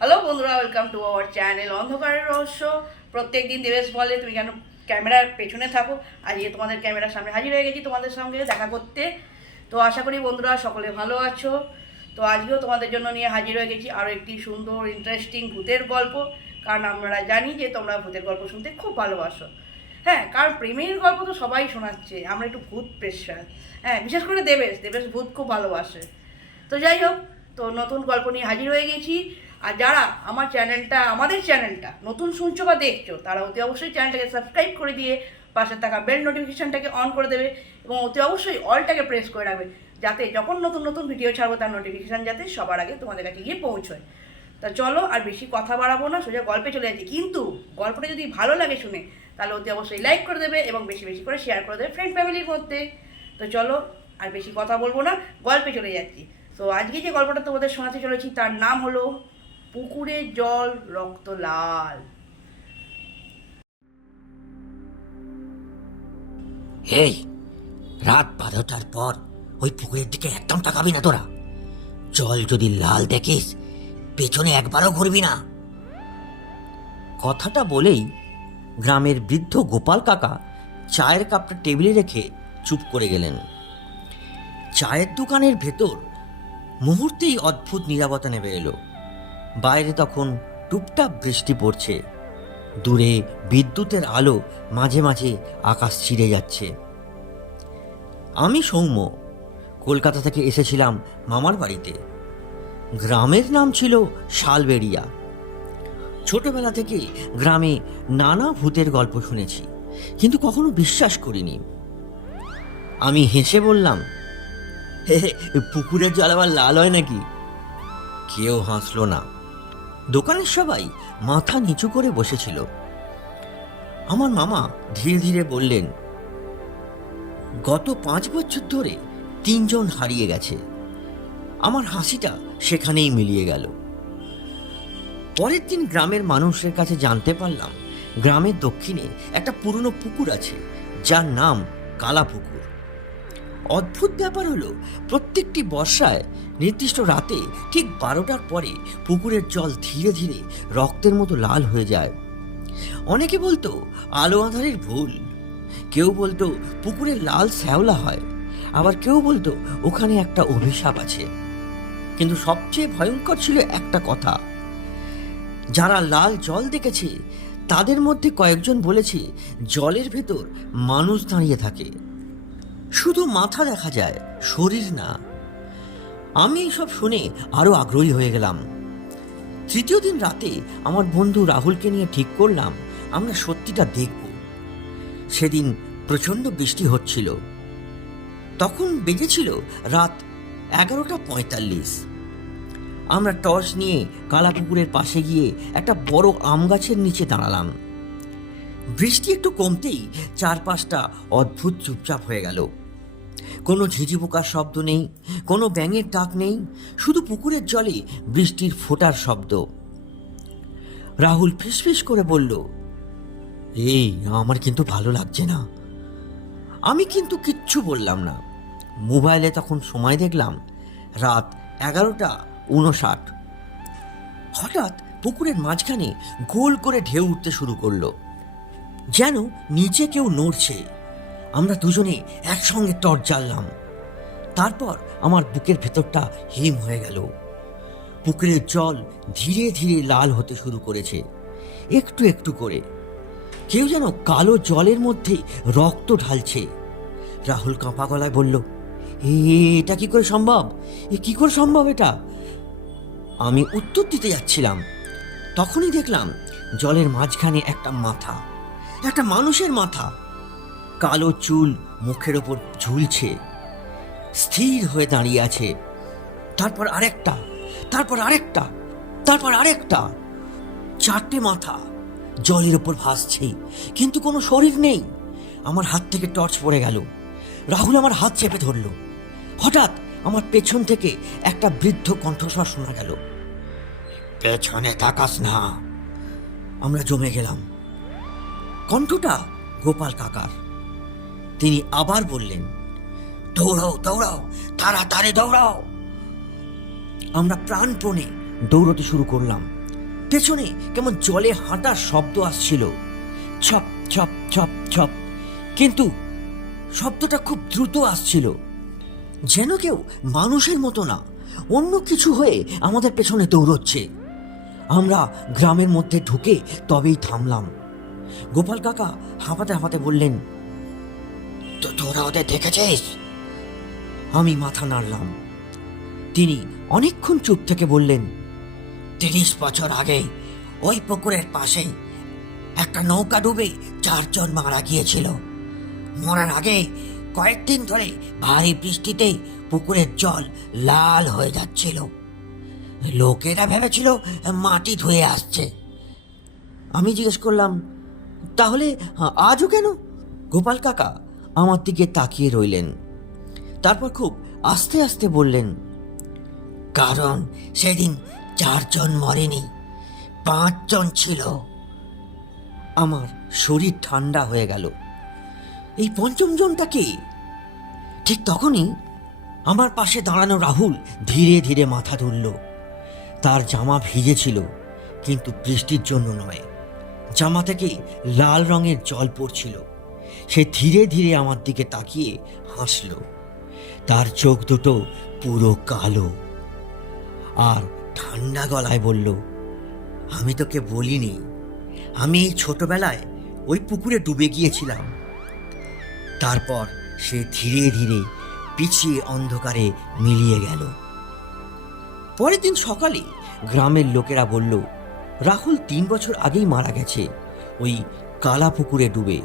Hello বন্ধুরা, welcome to our channel অন্ধকারের রহস্য। প্রত্যেক দিন দেবেশ বলে তুমি কেন ক্যামেরার পেছনে থাকো, আজকে তোমাদের ক্যামেরার সামনে হাজির হয়ে গেছি তোমাদের সঙ্গে দেখা করতে। তো আশা করি বন্ধুরা সকলে ভালো আছো। তো আজকেও তোমাদের জন্য নিয়ে হাজির হয়ে গেছি আরও একটি সুন্দর ইন্টারেস্টিং ভূতের গল্প। কারণ আমরা জানি যে তোমরা ভূতের গল্প শুনতে খুব ভালোবাসো। হ্যাঁ, কারণ প্রেমের গল্প তো সবাই শোনাচ্ছে, আমরা একটু ভূত প্রেশার। হ্যাঁ, বিশেষ করে দেবেশ ভূত খুব ভালোবাসে। তো যাই হোক, তো নতুন গল্প নিয়ে হাজির হয়ে গেছি। আর যারা আমাদের চ্যানেলটা নতুন শুনছো বা দেখছো, তারা অতি অবশ্যই চ্যানেলটাকে সাবস্ক্রাইব করে দিয়ে পাশে থাকা বেল নোটিফিকেশানটাকে অন করে দেবে এবং অতি অবশ্যই অলটাকে প্রেস করে রাখবে, যাতে যখন নতুন নতুন ভিডিও ছাড়বো তার নোটিফিকেশান যাতে সবার আগে তোমাদের কাছে গিয়ে পৌঁছয়। তা চলো আর বেশি কথা বাড়াবো না, সোজা গল্পে চলে যাচ্ছি। কিন্তু গল্পটা যদি ভালো লাগে শুনে, তাহলে অতি অবশ্যই লাইক করে দেবে এবং বেশি বেশি করে শেয়ার করে দেবে ফ্রেন্ড ফ্যামিলির মধ্যে। তো চলো আর বেশি কথা বলবো না, গল্পে চলে যাচ্ছি। তো আজকে যে গল্পটা তোমাদের শোনাতে চলেছি তার নাম হলো পুকুরের জল রক্ত লাল। এই রাত 12টার পর ওই পুকুরের দিকে একদম তাকাবি না তোরা। জল যদি লাল দেখিস, পেছনে একবারও ঘুরবি না। কথাটা বলেই গ্রামের বৃদ্ধ গোপাল কাকা চায়ের কাপটা টেবিলে রেখে চুপ করে গেলেন। চায়ের দোকানের ভেতর মুহূর্তেই অদ্ভুত নীরবতা নেমে এলো। বাইরে তখন টুপটাপ বৃষ্টি পড়ছে, দূরে বিদ্যুতের আলো মাঝে মাঝে আকাশ ছিঁড়ে যাচ্ছে। আমি সৌম্য, কলকাতা থেকে এসেছিলাম মামার বাড়িতে। গ্রামের নাম ছিল শালবেড়িয়া। ছোটবেলা থেকে গ্রামে নানা ভূতের গল্প শুনেছি, কিন্তু কখনো বিশ্বাস করিনি। আমি হেসে বললাম, হে, পুকুরের জল আবার লাল হয় নাকি? কেউ হাসল না। দোকানের সবাই মাথা নিচু করে বসেছিল। আমার মামা ধীরে ধীরে বললেন, গত 5 বছর ধরে 3 জন হারিয়ে গেছে। আমার হাসিটা সেখানেই মিলিয়ে গেল। পরের দিন গ্রামের মানুষের কাছে জানতে পারলাম, গ্রামের দক্ষিণে একটা পুরনো পুকুর আছে, যার নাম কালা পুকুর। অদ্ভুত ব্যাপার হলো, প্রত্যেকটি বর্ষায় নির্দিষ্ট রাতে ঠিক 12টার পরে পুকুরের জল ধীরে ধীরে রক্তের মতো লাল হয়ে যায়। অনেকে বলতো আলো আঁধারের ভুল, কেউ বলতো পুকুরে লাল শ্যাওলা হয়, আবার কেউ বলতো ওখানে একটা অভিশাপ আছে। কিন্তু সবচেয়ে ভয়ঙ্কর ছিল একটা কথা, যারা লাল জল দেখেছে তাদের মধ্যে কয়েকজন বলেছে জলের ভেতর মানুষ দাঁড়িয়ে থাকে, শুধু মাথা দেখা যায়, শরীর না। আমি এইসব শুনে আরো আগ্রহী হয়ে গেলাম। তৃতীয় দিন রাতে আমার বন্ধু রাহুলকে নিয়ে ঠিক করলাম আমরা সত্যিটা দেখব। সেদিন প্রচণ্ড বৃষ্টি হচ্ছিল। তখন বেজেছিল রাত 11:45। আমরা টর্চ নিয়ে কালা পুকুরের পাশে গিয়ে একটা বড় আম গাছের নিচে দাঁড়ালাম। বৃষ্টি একটু কমতেই চারপাশটা অদ্ভুত চুপচাপ হয়ে গেল। কোনো ঝিঝি পোকার শব্দ নেই, কোনো ব্যাঙের ডাক নেই, শুধু পুকুরের জলে বৃষ্টির ফোঁটার শব্দ। রাহুল ফিসফিস করে বলল, এই আমার কিন্তু ভালো লাগছে না। আমি কিন্তু কিচ্ছু বললাম না। মোবাইলে তখন সময় দেখলাম রাত 11:59। হঠাৎ পুকুরের মাঝখানে গোল করে ঢেউ উঠতে শুরু করলো, যেন নিচে কেউ নড়ছে। আমরা দুজনে একসঙ্গে টর্চ জ্বাললাম। তারপর আমার বুকের ভেতরটা হিম হয়ে গেল। পুকুরের জল ধীরে ধীরে লাল হতে শুরু করেছে, একটু একটু করে। কেউ যেন কালো জলের মধ্যে রক্ত ঢালছে। রাহুল কাঁপা গলায় বলল, এটা কি করে সম্ভব? কি করে সম্ভব এটা? আমি উত্তর দিতে যাচ্ছিলাম, তখনই দেখলাম জলের মাঝখানে একটা মাথা, একটা মানুষের মাথা। কালো চুল মুখের ওপর ঝুলছে, স্থির হয়ে দাঁড়িয়ে আছে। তারপর আরেকটা, তারপর আরেকটা, তারপর আরেকটা। 4টে মাথা জলের ওপর ভাসছে, কিন্তু কোনো শরীর নেই। আমার হাত থেকে টর্চ পড়ে গেল। রাহুল আমার হাত চেপে ধরল। হঠাৎ আমার পেছন থেকে একটা বৃদ্ধ কণ্ঠস্বর শোনা গেল, পেছনে তাকাস না। আমরা জমে গেলাম। কণ্ঠটা গোপাল কাকার। তিনি আবার বললেন, দৌড়াও দৌড়াও, তাড়াতাড়ি দৌড়াও। আমরা প্রাণপণে দৌড়তে শুরু করলাম। পেছনে কেমন জলে হাঁটার শব্দ আসছিল, ছপ ছপ ছপ ছপ, কিন্তু শব্দটা খুব দ্রুত আসছিল, যেন কেউ মানুষের মতো না, অন্য কিছু হয়ে আমাদের পেছনে দৌড়চ্ছে। আমরা গ্রামের মধ্যে ঢুকে তবেই থামলাম। গোপাল কাকা হাঁপাতে হাঁপাতে বললেন, তো তোরা ওদের দেখেছিস? আমি মাথা নাড়লাম। তিনি অনেকক্ষণ চুপ থেকে বললেন, 30 বছর আগে ওই পুকুরের পাশে একটা নৌকা ডুবে 4 জন মারা গিয়েছিল। মরার আগে কয়েকদিন ধরে ভারী বৃষ্টিতে পুকুরের জল লাল হয়ে যাচ্ছিল। লোকেরা ভেবেছিল মাটি ধুয়ে আসছে। আমি জিজ্ঞেস করলাম, তাহলে আজও কেন? গোপাল কাকা আমার দিকে তাকিয়ে রইলেন, তারপর খুব আস্তে আস্তে বললেন, কারণ সেদিন 4 জন মরেনি, 5 জন ছিল। আমার শরীর ঠান্ডা হয়ে গেল। এই 5ম জনটা কে? ঠিক তখনই আমার পাশে দাঁড়ানো রাহুল ধীরে ধীরে মাথা তুলল। তার জামা ভিজেছিল, কিন্তু বৃষ্টির জন্য নয়, জামা থেকে লাল রঙের জল পড়ছিল। সে ধীরে ধীরে আমার দিকে তাকিয়ে হাসল। তার চোখ দুটো পুরো কালো, আর ঠান্ডা গলায় বলল, আমি তোকে বলিনি, আমি এই ছোটবেলায় ওই পুকুরে ডুবে গিয়েছিলাম। তারপর সে ধীরে ধীরে পিছিয়ে অন্ধকারে মিলিয়ে গেল। পরের দিন সকালে গ্রামের লোকেরা বলল, রাহুল 3 বছর আগেই মারা গেছে ওই কালা পুকুরে ডুবে।